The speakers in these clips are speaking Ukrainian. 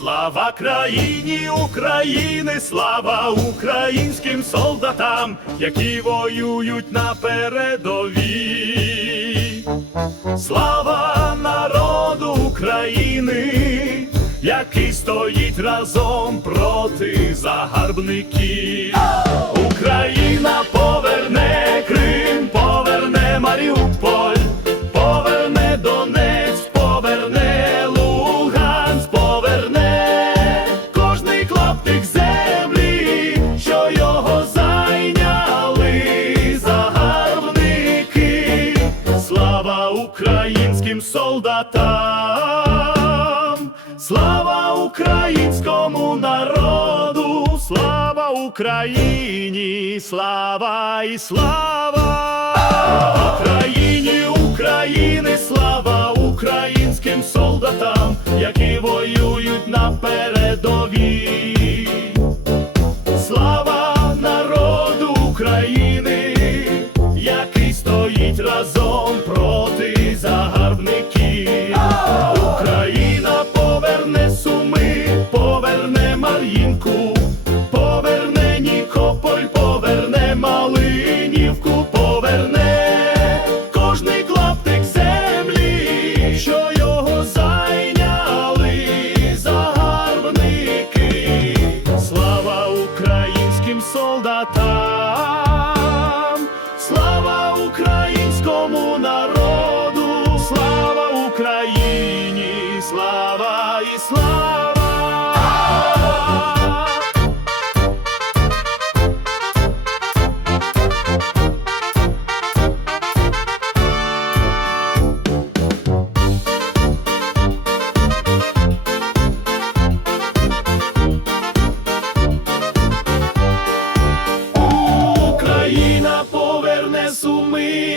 Слава країні України, слава українським солдатам, які воюють на передовій. Слава народу України, який стоїть разом проти загарбників. Україна поверне Крим, поверне Маріуполь, українським солдатам, слава українському народу, слава Україні, слава і слава. Україні, України, слава українським солдатам, які воюють на передовій. Слава народу України, який стоїть разом Нікополь, поверне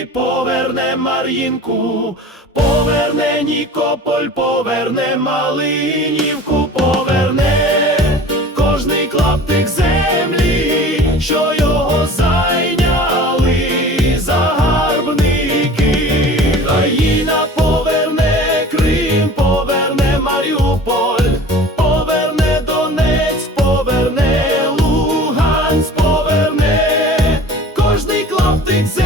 поверне Мар'їнку, поверне Нікополь, поверне Малинівку, поверне кожний клаптик землі, що його зайняли загарбники, Країна поверне Крим, поверне Маріуполь, поверне Донець, поверне Луганськ, поверне кожний клаптик.